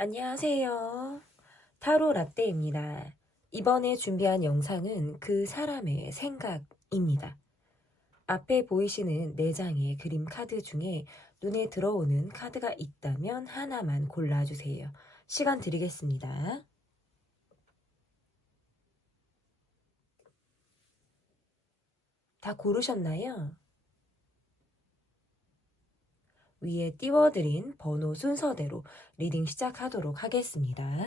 안녕하세요. 타로 라떼입니다. 이번에 준비한 영상은 그 사람의 생각입니다. 앞에 보이시는 4장의 그림 카드 중에 눈에 들어오는 카드가 있다면 하나만 골라주세요. 시간 드리겠습니다. 다 고르셨나요? 위에 띄워드린 번호 순서대로 리딩 시작하도록 하겠습니다.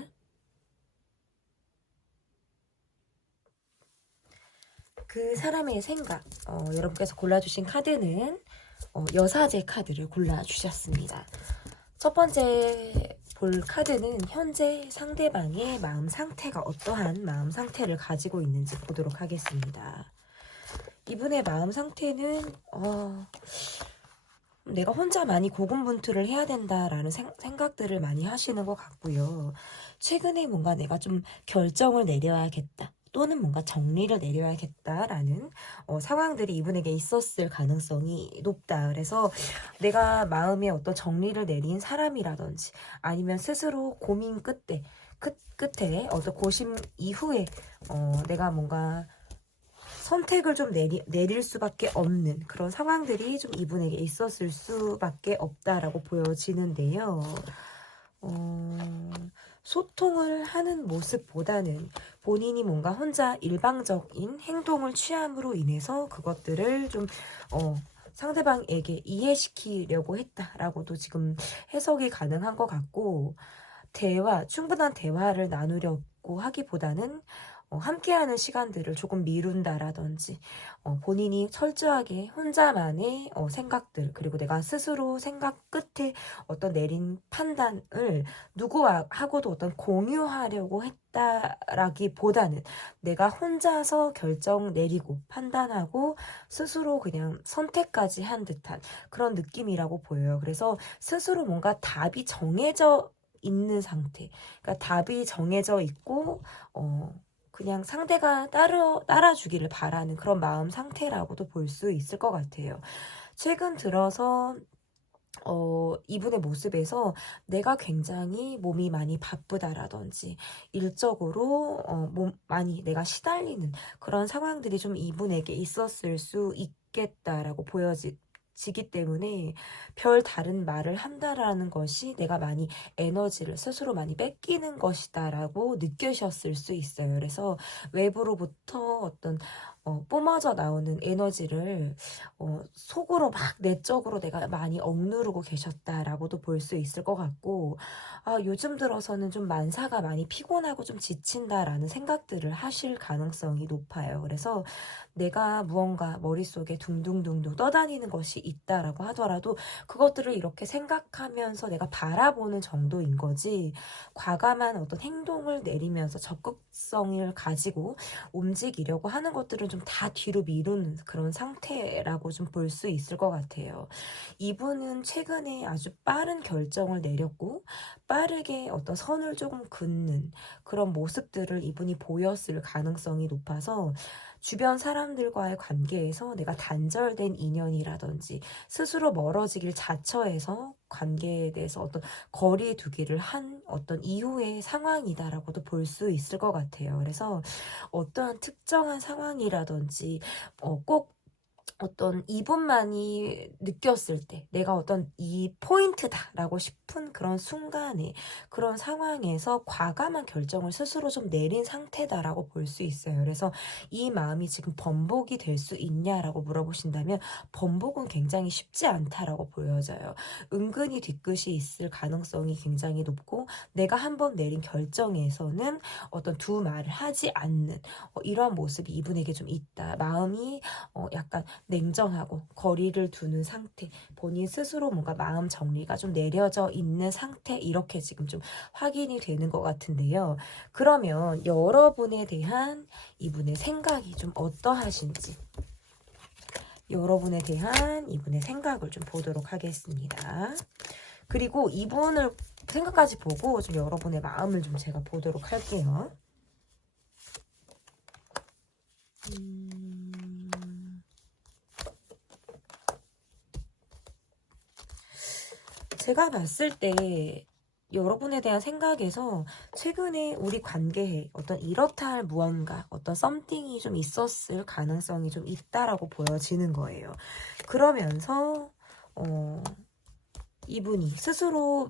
그 사람의 생각, 여러분께서 골라주신 카드는 여사제 카드를 골라주셨습니다. 첫 번째 볼 카드는 현재 상대방의 마음 상태가 어떠한 마음 상태를 가지고 있는지 보도록 하겠습니다. 이분의 마음 상태는 내가 혼자 많이 고군분투를 해야 된다라는 생각들을 많이 하시는 것 같고요. 최근에 뭔가 내가 좀 결정을 내려야겠다. 또는 뭔가 정리를 내려야겠다라는 상황들이 이분에게 있었을 가능성이 높다. 그래서 내가 마음에 어떤 정리를 내린 사람이라든지 아니면 스스로 고민 끝에 어떤 고심 이후에 내가 뭔가 선택을 좀 내릴 수밖에 없는 그런 상황들이 좀 이분에게 있었을 수밖에 없다라고 보여지는데요. 소통을 하는 모습보다는 본인이 뭔가 혼자 일방적인 행동을 취함으로 인해서 그것들을 좀 상대방에게 이해시키려고 했다라고도 지금 해석이 가능한 것 같고, 충분한 대화를 나누려고 하기보다는 함께하는 시간들을 조금 미룬다라든지 본인이 철저하게 혼자만의 생각들, 그리고 내가 스스로 생각 끝에 어떤 내린 판단을 누구하고도 어떤 공유하려고 했다라기보다는 내가 혼자서 결정 내리고 판단하고 스스로 그냥 선택까지 한 듯한 그런 느낌이라고 보여요. 그래서 스스로 뭔가 답이 정해져 있는 상태, 그러니까 답이 정해져 있고 그냥 상대가 따라주기를 바라는 그런 마음 상태라고도 볼 수 있을 것 같아요. 최근 들어서 이분의 모습에서 내가 굉장히 몸이 많이 바쁘다라든지 일적으로 많이 내가 시달리는 그런 상황들이 좀 이분에게 있었을 수 있겠다라고 지기 때문에 별 다른 말을 한다라는 것이 내가 많이 에너지를 스스로 많이 뺏기는 것이다라고 느끼셨을 수 있어요. 그래서 외부로부터 어떤 뿜어져 나오는 에너지를 속으로 막 내적으로 내가 많이 억누르고 계셨다라고도 볼 수 있을 것 같고, 요즘 들어서는 좀 만사가 많이 피곤하고 좀 지친다라는 생각들을 하실 가능성이 높아요. 그래서 내가 무언가 머릿속에 둥둥둥둥 떠다니는 것이 있다라고 하더라도 그것들을 이렇게 생각하면서 내가 바라보는 정도인 거지, 과감한 어떤 행동을 내리면서 적극성을 가지고 움직이려고 하는 것들은 좀 다 뒤로 미루는 그런 상태라고 좀 볼 수 있을 것 같아요. 이분은 최근에 아주 빠른 결정을 내렸고 빠르게 어떤 선을 조금 긋는 그런 모습들을 이분이 보였을 가능성이 높아서 주변 사람들과의 관계에서 내가 단절된 인연이라든지 스스로 멀어지길 자처해서 관계에 대해서 어떤 거리 두기를 한 어떤 이후의 상황이다라고도 볼 수 있을 것 같아요. 그래서 어떠한 특정한 상황이라든지 꼭 어떤 이분만이 느꼈을 때 내가 어떤 이 포인트다라고 싶은 그런 순간에 그런 상황에서 과감한 결정을 스스로 좀 내린 상태다라고 볼 수 있어요. 그래서 이 마음이 지금 번복이 될 수 있냐라고 물어보신다면 번복은 굉장히 쉽지 않다라고 보여져요. 은근히 뒤끝이 있을 가능성이 굉장히 높고 내가 한번 내린 결정에서는 어떤 두 말을 하지 않는 이러한 모습이 이분에게 좀 있다. 마음이 약간 냉정하고 거리를 두는 상태, 본인 스스로 뭔가 마음 정리가 좀 내려져 있는 상태, 이렇게 지금 좀 확인이 되는 것 같은데요. 그러면 여러분에 대한 이분의 생각이 좀 어떠하신지, 여러분에 대한 이분의 생각을 좀 보도록 하겠습니다. 그리고 이분을 생각까지 보고 좀 여러분의 마음을 좀 제가 보도록 할게요. 제가 봤을 때 여러분에 대한 생각에서 최근에 우리 관계에 어떤 이렇다 할 무언가, 어떤 썸띵이 좀 있었을 가능성이 좀 있다라고 보여지는 거예요. 그러면서 이분이 스스로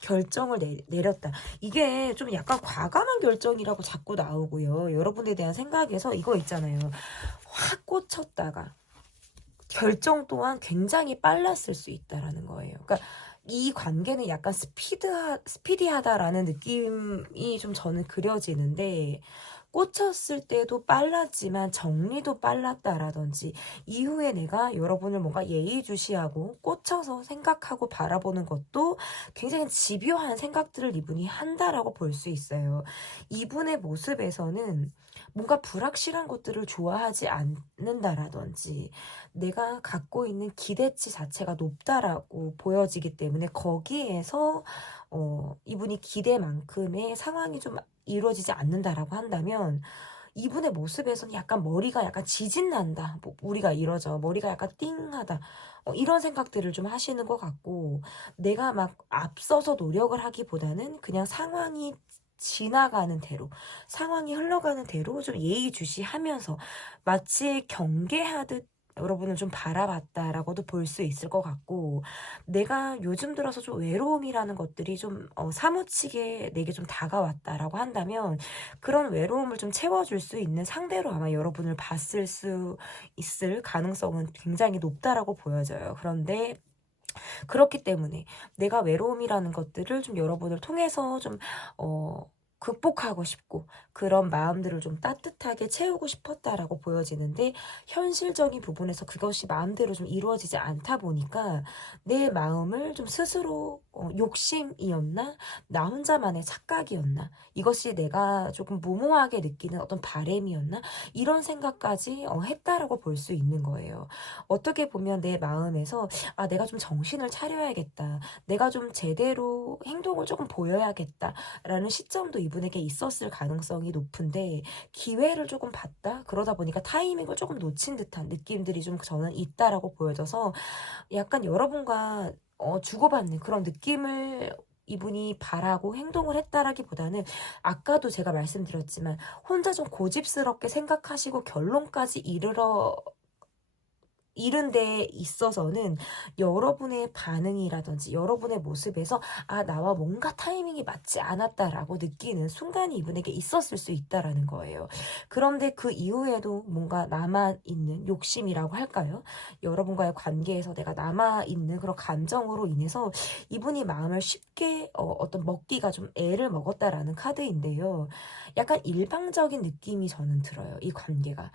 결정을 내렸다. 이게 좀 약간 과감한 결정이라고 자꾸 나오고요. 여러분에 대한 생각에서 이거 있잖아요. 확 꽂혔다가 결정 또한 굉장히 빨랐을 수 있다라는 거예요. 그러니까 이 관계는 약간 스피디하다라는 느낌이 좀 저는 그려지는데, 꽂혔을 때도 빨랐지만 정리도 빨랐다라든지, 이후에 내가 여러분을 뭔가 예의주시하고 꽂혀서 생각하고 바라보는 것도 굉장히 집요한 생각들을 이분이 한다라고 볼 수 있어요. 이분의 모습에서는 뭔가 불확실한 것들을 좋아하지 않는다라든지, 내가 갖고 있는 기대치 자체가 높다라고 보여지기 때문에 거기에서 이분이 기대만큼의 상황이 좀 이루어지지 않는다라고 한다면, 이분의 모습에서는 약간 머리가 약간 지진난다. 뭐 우리가 이러죠. 머리가 약간 띵하다. 이런 생각들을 좀 하시는 것 같고, 내가 막 앞서서 노력을 하기보다는 그냥 상황이 지나가는 대로, 상황이 흘러가는 대로 좀 예의주시하면서 마치 경계하듯 여러분을 좀 바라봤다라고도 볼 수 있을 것 같고, 내가 요즘 들어서 좀 외로움이라는 것들이 좀 사무치게 내게 좀 다가왔다라고 한다면, 그런 외로움을 좀 채워줄 수 있는 상대로 아마 여러분을 봤을 수 있을 가능성은 굉장히 높다라고 보여져요. 그런데 그렇기 때문에 내가 외로움이라는 것들을 좀 여러분을 통해서 좀 극복하고 싶고, 그런 마음들을 좀 따뜻하게 채우고 싶었다라고 보여지는데, 현실적인 부분에서 그것이 마음대로 좀 이루어지지 않다 보니까 내 마음을 좀 스스로 욕심이었나? 나 혼자만의 착각이었나? 이것이 내가 조금 무모하게 느끼는 어떤 바램이었나? 이런 생각까지 했다라고 볼 수 있는 거예요. 어떻게 보면 내 마음에서 내가 좀 정신을 차려야겠다. 내가 좀 제대로 행동을 조금 보여야겠다라는 시점도 이분에게 있었을 가능성이 높은데, 기회를 조금 봤다? 그러다 보니까 타이밍을 조금 놓친 듯한 느낌들이 좀 저는 있다라고 보여져서, 약간 여러분과 주고받는 그런 느낌을 이분이 바라고 행동을 했다라기보다는, 아까도 제가 말씀드렸지만 혼자 좀 고집스럽게 생각하시고 결론까지 이른 데 있어서는 여러분의 반응이라든지 여러분의 모습에서 나와 뭔가 타이밍이 맞지 않았다라고 느끼는 순간이 이분에게 있었을 수 있다라는 거예요. 그런데 그 이후에도 뭔가 남아있는 욕심이라고 할까요? 여러분과의 관계에서 내가 남아있는 그런 감정으로 인해서 이분이 마음을 쉽게 어떤 먹기가 좀 애를 먹었다라는 카드인데요. 약간 일방적인 느낌이 저는 들어요. 이 관계가.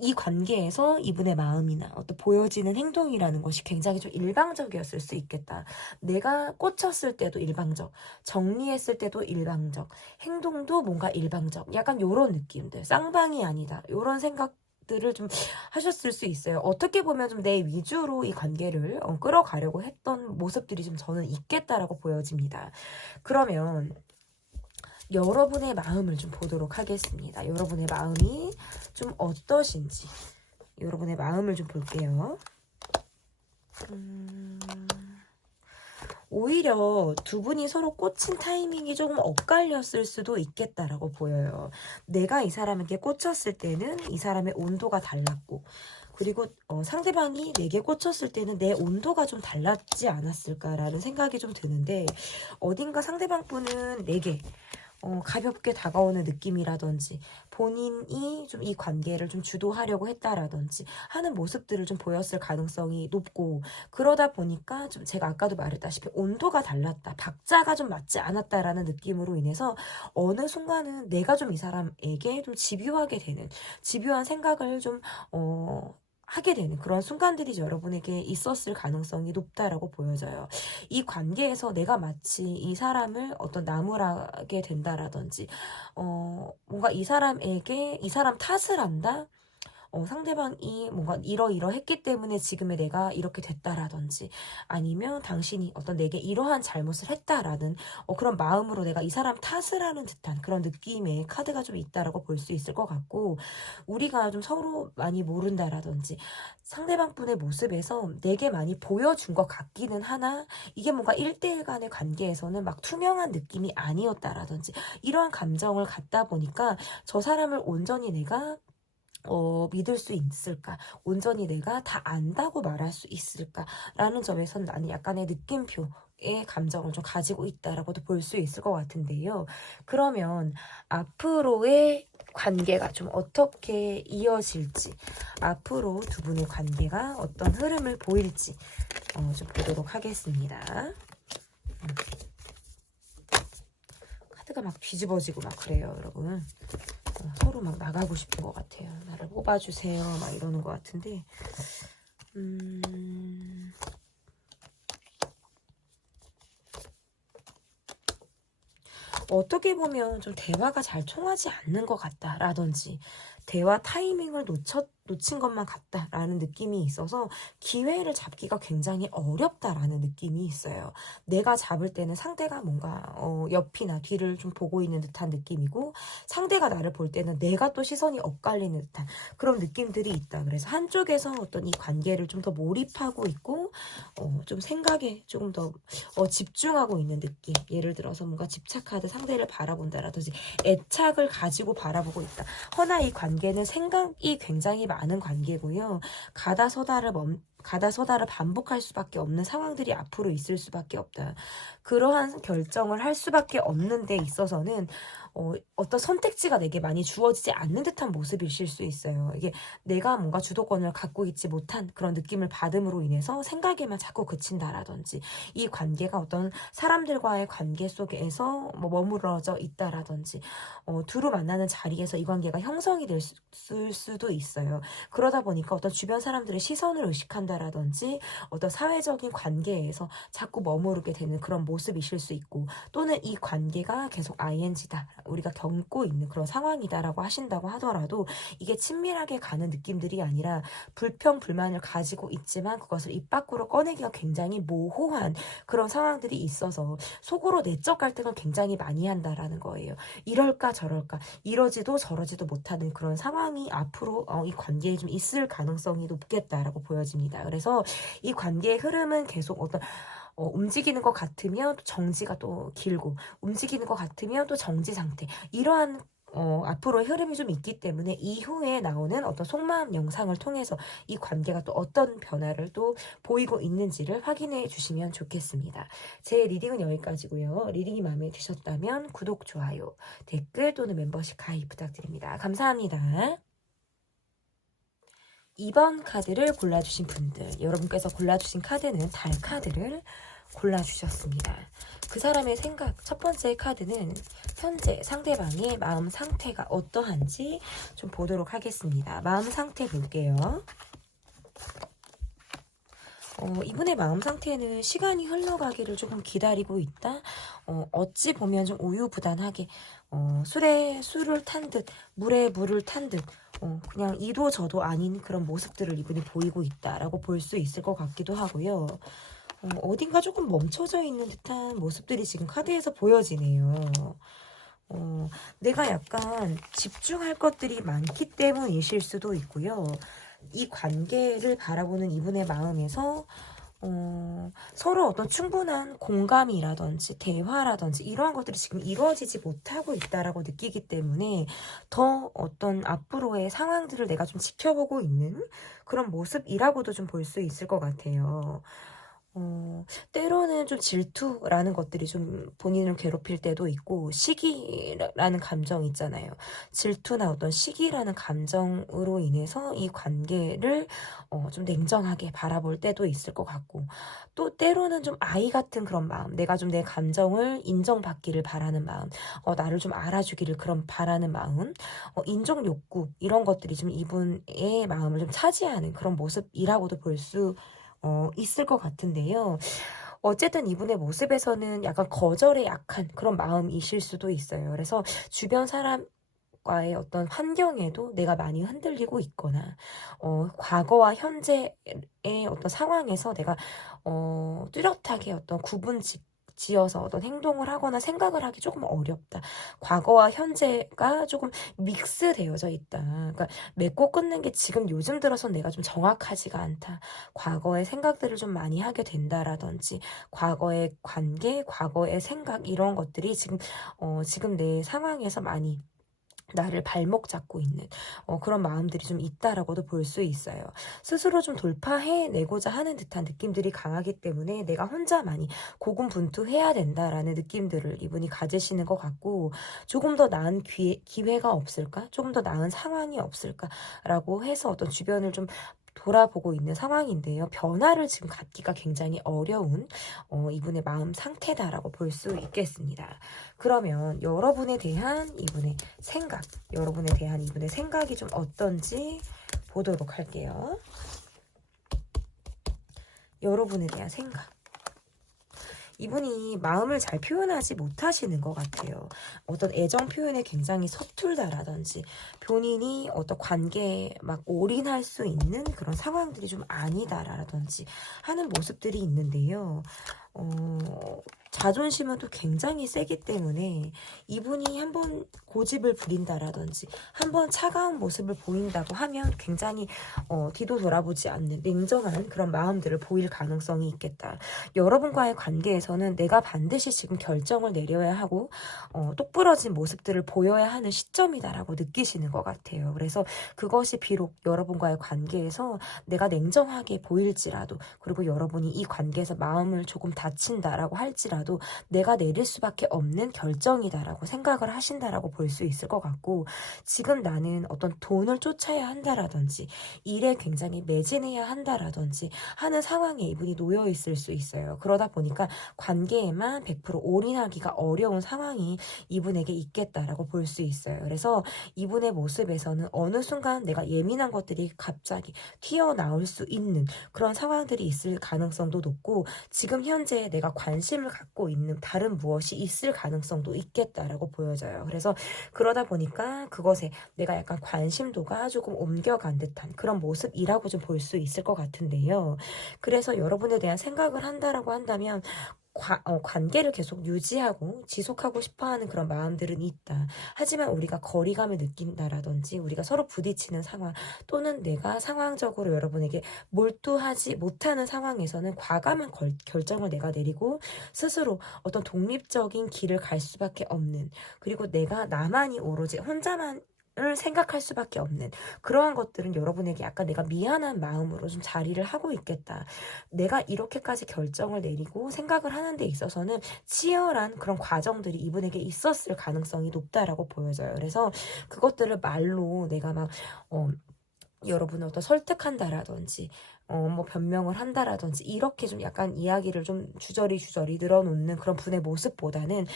이 관계에서 이분의 마음이나 어떤 보여지는 행동이라는 것이 굉장히 좀 일방적이었을 수 있겠다. 내가 꽂혔을 때도 일방적, 정리했을 때도 일방적, 행동도 뭔가 일방적, 약간 요런 느낌들, 쌍방이 아니다, 요런 생각들을 좀 하셨을 수 있어요. 어떻게 보면 좀 내 위주로 이 관계를 끌어가려고 했던 모습들이 좀 저는 있겠다라고 보여집니다. 그러면 여러분의 마음을 좀 보도록 하겠습니다. 여러분의 마음이 좀 어떠신지, 여러분의 마음을 좀 볼게요. 오히려 두 분이 서로 꽂힌 타이밍이 조금 엇갈렸을 수도 있겠다라고 보여요. 내가 이 사람에게 꽂혔을 때는 이 사람의 온도가 달랐고, 그리고 상대방이 내게 꽂혔을 때는 내 온도가 좀 달랐지 않았을까라는 생각이 좀 드는데, 어딘가 상대방 분은 내게 가볍게 다가오는 느낌이라든지, 본인이 좀 이 관계를 좀 주도하려고 했다라든지 하는 모습들을 좀 보였을 가능성이 높고, 그러다 보니까 좀 제가 아까도 말했다시피 온도가 달랐다, 박자가 좀 맞지 않았다라는 느낌으로 인해서 어느 순간은 내가 좀 이 사람에게 좀 집요하게 되는, 집요한 생각을 좀 하게 되는 그런 순간들이 여러분에게 있었을 가능성이 높다라고 보여져요. 이 관계에서 내가 마치 이 사람을 어떤 나무라게 된다라든지, 뭔가 이 사람에게 이 사람 탓을 한다? 상대방이 뭔가 이러이러했기 때문에 지금의 내가 이렇게 됐다라든지, 아니면 당신이 어떤 내게 이러한 잘못을 했다라는 그런 마음으로 내가 이 사람 탓을 하는 듯한 그런 느낌의 카드가 좀 있다라고 볼 수 있을 것 같고, 우리가 좀 서로 많이 모른다라든지 상대방 분의 모습에서 내게 많이 보여준 것 같기는 하나, 이게 뭔가 1대1 간의 관계에서는 막 투명한 느낌이 아니었다라든지, 이러한 감정을 갖다 보니까 저 사람을 온전히 내가 믿을 수 있을까? 온전히 내가 다 안다고 말할 수 있을까라는 점에서는 나는 약간의 느낌표의 감정을 좀 가지고 있다라고도 볼 수 있을 것 같은데요. 그러면 앞으로의 관계가 좀 어떻게 이어질지, 앞으로 두 분의 관계가 어떤 흐름을 보일지 좀 보도록 하겠습니다. 카드가 막 뒤집어지고 막 그래요, 여러분. 서로 막 나가고 싶은 것 같아요. 나를 뽑아주세요 막 이러는 것 같은데, 어떻게 보면 좀 대화가 잘 통하지 않는 것 같다라든지, 대화 타이밍을 놓친 것만 같다라는 느낌이 있어서 기회를 잡기가 굉장히 어렵다라는 느낌이 있어요. 내가 잡을 때는 상대가 뭔가 옆이나 뒤를 좀 보고 있는 듯한 느낌이고, 상대가 나를 볼 때는 내가 또 시선이 엇갈리는 듯한 그런 느낌들이 있다. 그래서 한쪽에서 어떤 이 관계를 좀 더 몰입하고 있고, 좀 생각에 조금 더 집중하고 있는 느낌. 예를 들어서 뭔가 집착하듯 상대를 바라본다라든지 애착을 가지고 바라보고 있다. 허나 이 관계는 생각이 굉장히 많은 관계고요. 가다서다를 반복할 수밖에 없는 상황들이 앞으로 있을 수밖에 없다. 그러한 결정을 할 수밖에 없는 데 있어서는 어떤 선택지가 내게 많이 주어지지 않는 듯한 모습이실 수 있어요. 이게 내가 뭔가 주도권을 갖고 있지 못한 그런 느낌을 받음으로 인해서 생각에만 자꾸 그친다라든지, 이 관계가 어떤 사람들과의 관계 속에서 뭐 머무러져 있다라든지, 두루 만나는 자리에서 이 관계가 형성이 될 수도 있어요. 그러다 보니까 어떤 주변 사람들의 시선을 의식한다라든지, 어떤 사회적인 관계에서 자꾸 머무르게 되는 그런 모습이실 수 있고, 또는 이 관계가 계속 ING다, 우리가 겪고 있는 그런 상황이다라고 하신다고 하더라도, 이게 친밀하게 가는 느낌들이 아니라 불평 불만을 가지고 있지만 그것을 입 밖으로 꺼내기가 굉장히 모호한 그런 상황들이 있어서 속으로 내적 갈등을 굉장히 많이 한다라는 거예요. 이럴까 저럴까, 이러지도 저러지도 못하는 그런 상황이 앞으로 이 관계에 좀 있을 가능성이 높겠다라고 보여집니다. 그래서 이 관계의 흐름은 계속 어떤 움직이는 것 같으면 또 정지가 또 길고, 움직이는 것 같으면 또 정지 상태, 이러한 앞으로의 흐름이 좀 있기 때문에 이후에 나오는 어떤 속마음 영상을 통해서 이 관계가 또 어떤 변화를 또 보이고 있는지를 확인해 주시면 좋겠습니다. 제 리딩은 여기까지고요. 리딩이 마음에 드셨다면 구독, 좋아요, 댓글 또는 멤버십 가입 부탁드립니다. 감사합니다. 2번 카드를 골라주신 분들, 여러분께서 골라주신 카드는 달 카드를 골라주셨습니다. 그 사람의 생각, 첫 번째 카드는 현재 상대방의 마음 상태가 어떠한지 좀 보도록 하겠습니다. 마음 상태 볼게요. 이분의 마음 상태는 시간이 흘러가기를 조금 기다리고 있다. 어찌 보면 좀 우유부단하게 술에 술을 탄 듯, 물에 물을 탄 듯, 그냥 이도 저도 아닌 그런 모습들을 이분이 보이고 있다라고 볼 수 있을 것 같기도 하고요. 어딘가 조금 멈춰져 있는 듯한 모습들이 지금 카드에서 보여지네요. 내가 약간 집중할 것들이 많기 때문이실 수도 있고요. 이 관계를 바라보는 이분의 마음에서 서로 어떤 충분한 공감이라든지 대화라든지 이러한 것들이 지금 이루어지지 못하고 있다라고 느끼기 때문에 더 어떤 앞으로의 상황들을 내가 좀 지켜보고 있는 그런 모습이라고도 좀 볼 수 있을 것 같아요. 때로는 좀 질투라는 것들이 좀 본인을 괴롭힐 때도 있고, 시기라는 감정 있잖아요. 질투나 어떤 시기라는 감정으로 인해서 이 관계를 좀 냉정하게 바라볼 때도 있을 것 같고, 또 때로는 좀 아이 같은 그런 마음, 내가 좀 내 감정을 인정받기를 바라는 마음, 나를 좀 알아주기를 그런 바라는 마음, 인정 욕구, 이런 것들이 좀 이분의 마음을 좀 차지하는 그런 모습이라고도 볼수 있을 것 같은데요. 어쨌든 이분의 모습에서는 약간 거절에 약한 그런 마음이실 수도 있어요. 그래서 주변 사람과 과의 어떤 환경에도 내가 많이 흔들리고 있거나 과거와 현재의 어떤 상황에서 내가 뚜렷하게 어떤 지어서 어떤 행동을 하거나 생각을 하기 조금 어렵다. 과거와 현재가 조금 믹스되어져 있다. 그러니까 맺고 끊는 게 지금 요즘 들어서 내가 좀 정확하지가 않다. 과거의 생각들을 좀 많이 하게 된다라든지 과거의 관계, 과거의 생각 이런 것들이 지금 내 상황에서 많이 나를 발목 잡고 있는 그런 마음들이 좀 있다라고도 볼 수 있어요. 스스로 좀 돌파해내고자 하는 듯한 느낌들이 강하기 때문에 내가 혼자 많이 고군분투해야 된다라는 느낌들을 이분이 가지시는 것 같고, 조금 더 나은 기회가 없을까? 조금 더 나은 상황이 없을까라고 해서 어떤 주변을 좀 돌아보고 있는 상황인데요. 변화를 지금 갖기가 굉장히 어려운 이분의 마음 상태다라고 볼 수 있겠습니다. 그러면 여러분에 대한 이분의 생각이 좀 어떤지 보도록 할게요. 여러분에 대한 생각. 이분이 마음을 잘 표현하지 못하시는 것 같아요. 어떤 애정 표현에 굉장히 서툴다라든지 본인이 어떤 관계에 막 올인할 수 있는 그런 상황들이 좀 아니다라든지 하는 모습들이 있는데요. 자존심은 또 굉장히 세기 때문에 이분이 한번 고집을 부린다라든지 한번 차가운 모습을 보인다고 하면 굉장히 뒤도 돌아보지 않는 냉정한 그런 마음들을 보일 가능성이 있겠다. 여러분과의 관계에서는 내가 반드시 지금 결정을 내려야 하고 똑부러진 모습들을 보여야 하는 시점이다라고 느끼시는 것 같아요. 그래서 그것이 비록 여러분과의 관계에서 내가 냉정하게 보일지라도, 그리고 여러분이 이 관계에서 마음을 조금 다친다라고 할지라도 내가 내릴 수밖에 없는 결정이다라고 생각을 하신다라고 볼 수 있을 것 같고, 지금 나는 어떤 돈을 쫓아야 한다라든지 일에 굉장히 매진해야 한다라든지 하는 상황에 이분이 놓여 있을 수 있어요. 그러다 보니까 관계에만 100% 올인하기가 어려운 상황이 이분에게 있겠다라고 볼 수 있어요. 그래서 이분의 모습에서는 어느 순간 내가 예민한 것들이 갑자기 튀어나올 수 있는 그런 상황들이 있을 가능성도 높고, 지금 현재 내가 관심을 갖고 있는 다른 무엇이 있을 가능성도 있겠다라고 보여져요. 그래서 그러다 보니까 그것에 내가 약간 관심도가 조금 옮겨간 듯한 그런 모습이라고 좀 볼 수 있을 것 같은데요. 그래서 여러분에 대한 생각을 한다라고 한다면 관계를 계속 유지하고 지속하고 싶어하는 그런 마음들은 있다. 하지만 우리가 거리감을 느낀다라든지 우리가 서로 부딪히는 상황, 또는 내가 상황적으로 여러분에게 몰두하지 못하는 상황에서는 과감한 결정을 내가 내리고 스스로 어떤 독립적인 길을 갈 수밖에 없는, 그리고 내가 나만이 오로지 혼자만 을 생각할 수밖에 없는 그러한 것들은 여러분에게 약간 내가 미안한 마음으로 좀 자리를 하고 있겠다. 내가 이렇게까지 결정을 내리고 생각을 하는 데 있어서는 치열한 그런 과정들이 이분에게 있었을 가능성이 높다라고 보여져요. 그래서 그것들을 말로 내가 막 여러분을 어떤 설득한다라든지 뭐 변명을 한다라든지 이렇게 좀 약간 이야기를 좀 주저리 늘어놓는 그런 분의 모습보다는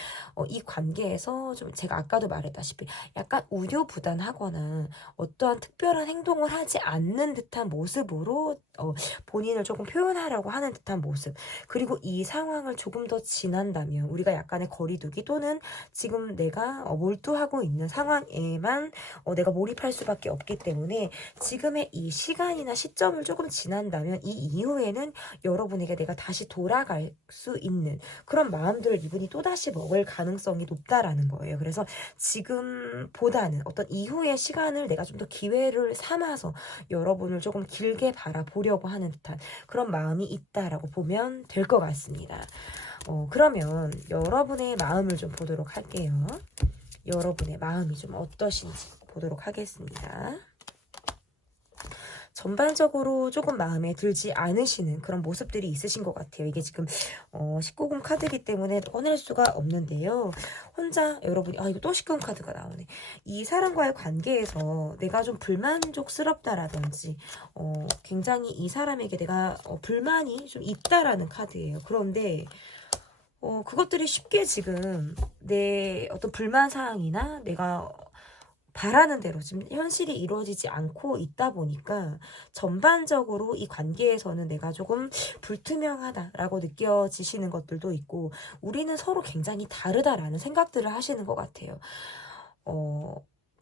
이 관계에서 좀 제가 아까도 말했다시피 약간 우유부단하거나 어떠한 특별한 행동을 하지 않는 듯한 모습으로 본인을 조금 표현하려고 하는 듯한 모습, 그리고 이 상황을 조금 더 지난다면 우리가 약간의 거리두기, 또는 지금 내가 몰두하고 있는 상황에만 내가 몰입할 수밖에 없기 때문에 지금의 이 시간이나 시점을 조금 지난다면 이 이후에는 여러분에게 내가 다시 돌아갈 수 있는 그런 마음들을 이분이 또다시 먹을 가능성이 높다라는 거예요. 그래서 지금보다는 어떤 이후의 시간을 내가 좀 더 기회를 삼아서 여러분을 조금 길게 바라보려고 하는 듯한 그런 마음이 있다라고 보면 될 것 같습니다. 그러면 여러분의 마음을 좀 보도록 할게요. 여러분의 마음이 좀 어떠신지 보도록 하겠습니다. 전반적으로 조금 마음에 들지 않으시는 그런 모습들이 있으신 것 같아요. 이게 지금 19금 카드이기 때문에 꺼낼 수가 없는데요. 혼자 여러분이 이거 또 19금 카드가 나오네. 이 사람과의 관계에서 내가 좀 불만족스럽다라든지 굉장히 이 사람에게 내가 불만이 좀 있다라는 카드예요. 그런데 그것들이 쉽게 지금 내 어떤 불만 사항이나 내가 바라는 대로 지금 현실이 이루어지지 않고 있다 보니까 전반적으로 이 관계에서는 내가 조금 불투명하다라고 느껴지시는 것들도 있고, 우리는 서로 굉장히 다르다라는 생각들을 하시는 것 같아요.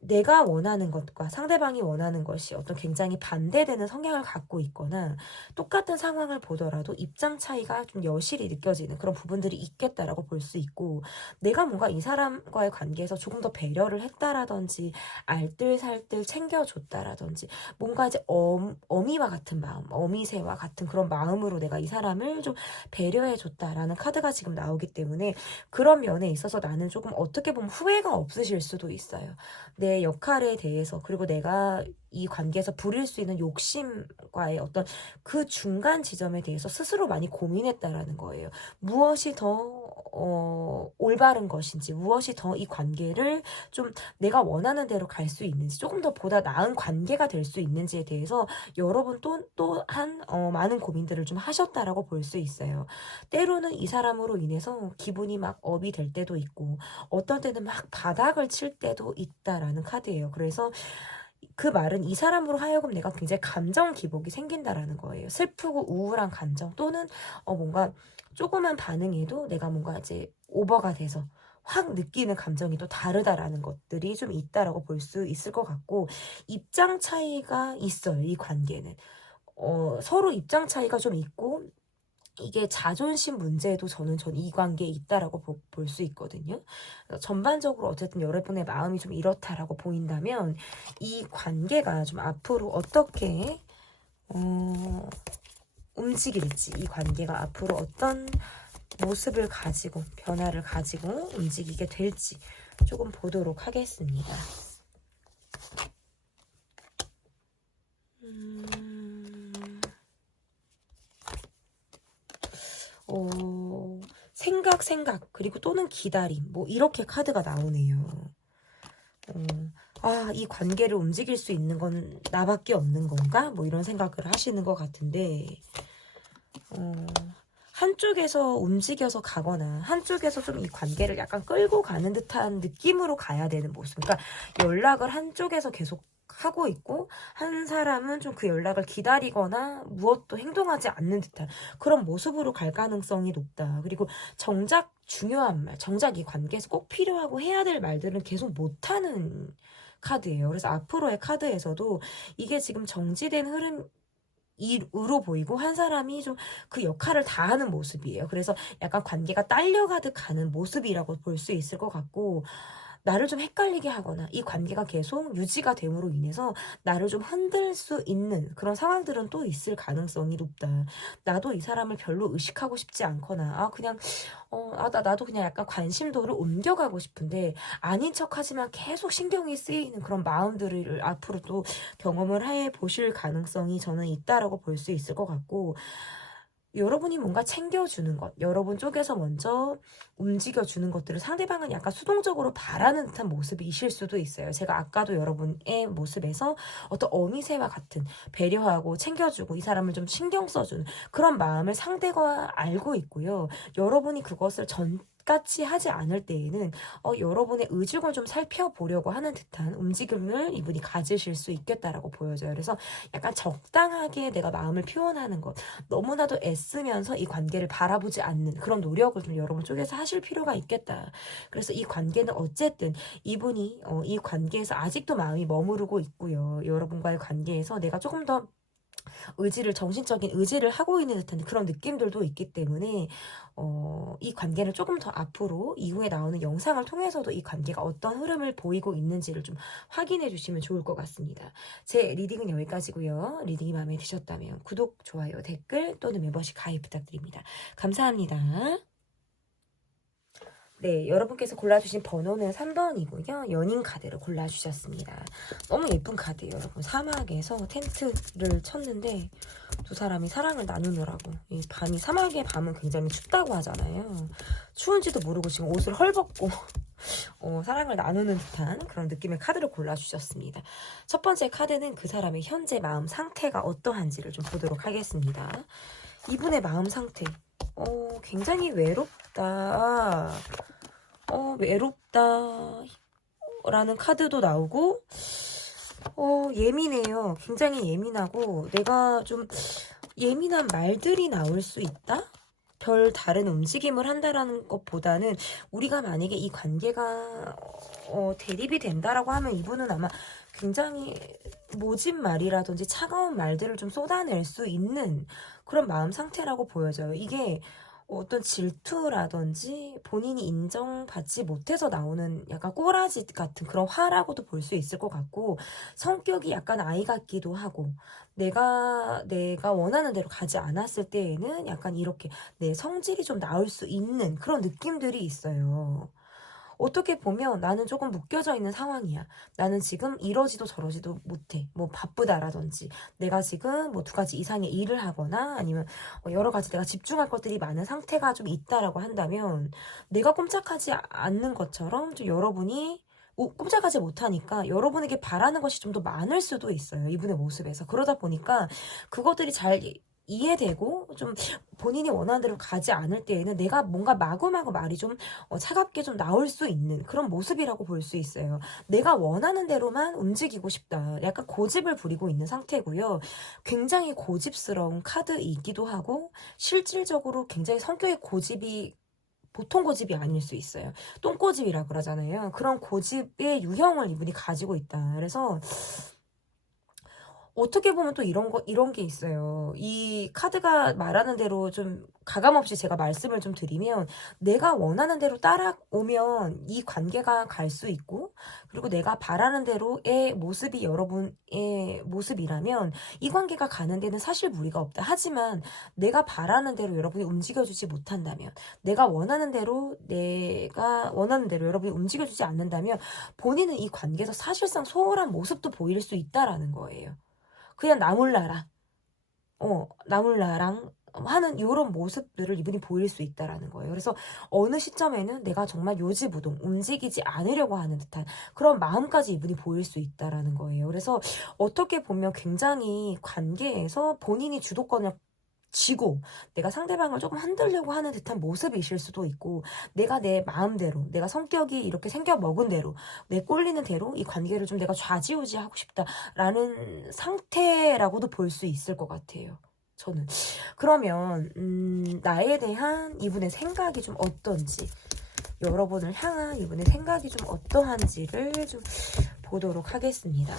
내가 원하는 것과 상대방이 원하는 것이 어떤 굉장히 반대되는 성향을 갖고 있거나 똑같은 상황을 보더라도 입장 차이가 좀 여실히 느껴지는 그런 부분들이 있겠다라고 볼 수 있고, 내가 뭔가 이 사람과의 관계에서 조금 더 배려를 했다라든지 알뜰살뜰 챙겨줬다라든지 뭔가 이제 어미와 같은 마음, 어미새와 같은 그런 마음으로 내가 이 사람을 좀 배려해줬다라는 카드가 지금 나오기 때문에 그런 면에 있어서 나는 조금 어떻게 보면 후회가 없으실 수도 있어요. 내 역할에 대해서, 그리고 내가 이 관계에서 부릴 수 있는 욕심과의 어떤 그 중간 지점에 대해서 스스로 많이 고민했다라는 거예요. 무엇이 더 올바른 것인지, 무엇이 더 이 관계를 좀 내가 원하는 대로 갈 수 있는지, 조금 더 보다 나은 관계가 될 수 있는지에 대해서 여러분 또한 많은 고민들을 좀 하셨다라고 볼 수 있어요. 때로는 이 사람으로 인해서 기분이 막 업이 될 때도 있고, 어떤 때는 막 바닥을 칠 때도 있다라는 카드예요. 그래서 그 말은 이 사람으로 하여금 내가 굉장히 감정 기복이 생긴다라는 거예요. 슬프고 우울한 감정, 또는 뭔가 조그만 반응에도 내가 뭔가 이제 오버가 돼서 확 느끼는 감정이 또 다르다라는 것들이 좀 있다라고 볼 수 있을 것 같고, 입장 차이가 있어요. 이 관계는 서로 입장 차이가 좀 있고, 이게 자존심 문제도 저는 이 관계에 있다라고 볼 수 있거든요. 전반적으로 어쨌든 여러분의 마음이 좀 이렇다라고 보인다면 이 관계가 좀 앞으로 어떻게 움직일지, 이 관계가 앞으로 어떤 모습을 가지고 변화를 가지고 움직이게 될지 조금 보도록 하겠습니다. 생각, 그리고 또는 기다림, 뭐, 이렇게 카드가 나오네요. 이 관계를 움직일 수 있는 건 나밖에 없는 건가? 뭐, 이런 생각을 하시는 것 같은데, 한쪽에서 움직여서 가거나, 한쪽에서 좀 이 관계를 약간 끌고 가는 듯한 느낌으로 가야 되는 모습. 그러니까, 연락을 한쪽에서 계속 하고 있고, 한 사람은 좀 그 연락을 기다리거나 무엇도 행동하지 않는 듯한 그런 모습으로 갈 가능성이 높다. 그리고 정작 중요한 말, 정작 이 관계에서 꼭 필요하고 해야 될 말들은 계속 못하는 카드예요. 그래서 앞으로의 카드에서도 이게 지금 정지된 흐름으로 보이고, 한 사람이 좀 그 역할을 다하는 모습이에요. 그래서 약간 관계가 딸려가듯 가는 모습이라고 볼 수 있을 것 같고, 나를 좀 헷갈리게 하거나 이 관계가 계속 유지가 됨으로 인해서 나를 좀 흔들 수 있는 그런 상황들은 또 있을 가능성이 높다. 나도 이 사람을 별로 의식하고 싶지 않거나, 그냥 나도 그냥 약간 관심도를 옮겨가고 싶은데 아닌 척하지만 계속 신경이 쓰이는 그런 마음들을 앞으로 또 경험을 해 보실 가능성이 저는 있다라고 볼 수 있을 것 같고, 여러분이 뭔가 챙겨주는 것, 여러분 쪽에서 먼저 움직여주는 것들을 상대방은 약간 수동적으로 바라는 듯한 모습이실 수도 있어요. 제가 아까도 여러분의 모습에서 어떤 어미새와 같은 배려하고 챙겨주고 이 사람을 좀 신경 써주는 그런 마음을 상대가 알고 있고요. 여러분이 그것을 같이 하지 않을 때에는 여러분의 의중을 좀 살펴보려고 하는 듯한 움직임을 이분이 가지실 수 있겠다라고 보여져요. 그래서 약간 적당하게 내가 마음을 표현하는 것, 너무나도 애쓰면서 이 관계를 바라보지 않는 그런 노력을 좀 여러분 쪽에서 하실 필요가 있겠다. 그래서 이 관계는 어쨌든 이분이 이 관계에서 아직도 마음이 머무르고 있고요. 여러분과의 관계에서 내가 조금 더 정신적인 의지를 하고 있는 듯한 그런 느낌들도 있기 때문에 이 관계를 조금 더 앞으로 이후에 나오는 영상을 통해서도 이 관계가 어떤 흐름을 보이고 있는지를 좀 확인해 주시면 좋을 것 같습니다. 제 리딩은 여기까지고요. 리딩이 마음에 드셨다면 구독, 좋아요, 댓글 또는 멤버십 가입 부탁드립니다. 감사합니다. 네, 여러분께서 골라주신 번호는 3번이고요. 연인 카드를 골라주셨습니다. 너무 예쁜 카드예요, 여러분. 사막에서 텐트를 쳤는데 두 사람이 사랑을 나누느라고. 이 사막의 밤은 굉장히 춥다고 하잖아요. 추운지도 모르고 지금 옷을 헐벗고 사랑을 나누는 듯한 그런 느낌의 카드를 골라주셨습니다. 첫 번째 카드는 그 사람의 현재 마음 상태가 어떠한지를 좀 보도록 하겠습니다. 이분의 마음 상태. 굉장히 외롭다. 외롭다. 라는 카드도 나오고, 예민해요. 굉장히 예민하고, 내가 좀 예민한 말들이 나올 수 있다? 별 다른 움직임을 한다라는 것보다는 우리가 만약에 이 관계가 대립이 된다라고 하면 이분은 아마 굉장히 모진 말이라든지 차가운 말들을 좀 쏟아낼 수 있는 그런 마음 상태라고 보여져요. 이게 어떤 질투라든지 본인이 인정받지 못해서 나오는 약간 꼬라지 같은 그런 화라고도 볼 수 있을 것 같고, 성격이 약간 아이 같기도 하고, 내가 원하는 대로 가지 않았을 때에는 약간 이렇게 내 성질이 좀 나올 수 있는 그런 느낌들이 있어요. 어떻게 보면 나는 조금 묶여져 있는 상황이야. 나는 지금 이러지도 저러지도 못해. 뭐 바쁘다라든지 내가 지금 뭐 2가지 이상의 일을 하거나 아니면 여러 가지 내가 집중할 것들이 많은 상태가 좀 있다라고 한다면, 내가 꼼짝하지 않는 것처럼 좀 여러분이 꼼짝하지 못하니까 여러분에게 바라는 것이 좀 더 많을 수도 있어요. 이분의 모습에서. 그러다 보니까 그것들이 잘 이해되고 좀 본인이 원하는 대로 가지 않을 때에는 내가 뭔가 마구마구 말이 좀 차갑게 좀 나올 수 있는 그런 모습이라고 볼 수 있어요. 내가 원하는 대로만 움직이고 싶다. 약간 고집을 부리고 있는 상태고요. 굉장히 고집스러운 카드이기도 하고, 실질적으로 굉장히 성격의 고집이 보통 고집이 아닐 수 있어요. 똥고집이라 그러잖아요. 그런 고집의 유형을 이분이 가지고 있다. 그래서 어떻게 보면 또 이런 게 있어요. 이 카드가 말하는 대로 좀 가감없이 제가 말씀을 좀 드리면, 내가 원하는 대로 따라오면 이 관계가 갈 수 있고, 그리고 내가 바라는 대로의 모습이 여러분의 모습이라면 이 관계가 가는 데는 사실 무리가 없다. 하지만 내가 바라는 대로 여러분이 움직여주지 못한다면, 내가 원하는 대로 여러분이 움직여주지 않는다면 본인은 이 관계에서 사실상 소홀한 모습도 보일 수 있다라는 거예요. 그냥 나몰라랑 하는 이런 모습들을 이분이 보일 수 있다라는 거예요. 그래서 어느 시점에는 내가 정말 요지부동 움직이지 않으려고 하는 듯한 그런 마음까지 이분이 보일 수 있다라는 거예요. 그래서 어떻게 보면 굉장히 관계에서 본인이 주도권을 쥐고 내가 상대방을 조금 흔들려고 하는 듯한 모습이실 수도 있고, 내가 내 마음대로, 내가 성격이 이렇게 생겨 먹은 대로, 내 꼴리는 대로 이 관계를 좀 내가 좌지우지하고 싶다라는 상태라고도 볼 수 있을 것 같아요. 저는. 그러면 나에 대한 이분의 생각이 좀 어떤지, 여러분을 향한 이분의 생각이 좀 어떠한지를 좀 보도록 하겠습니다.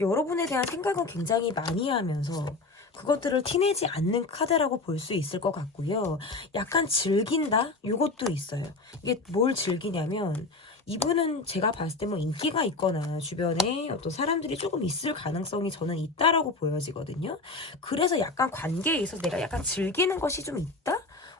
여러분에 대한 생각은 굉장히 많이 하면서 그것들을 티내지 않는 카드라고 볼 수 있을 것 같고요. 약간 즐긴다? 이것도 있어요. 이게 뭘 즐기냐면, 이분은 제가 봤을 때 뭐 인기가 있거나 주변에 어떤 사람들이 조금 있을 가능성이 저는 있다라고 보여지거든요. 그래서 약간 관계에 있어서 내가 약간 즐기는 것이 좀 있다?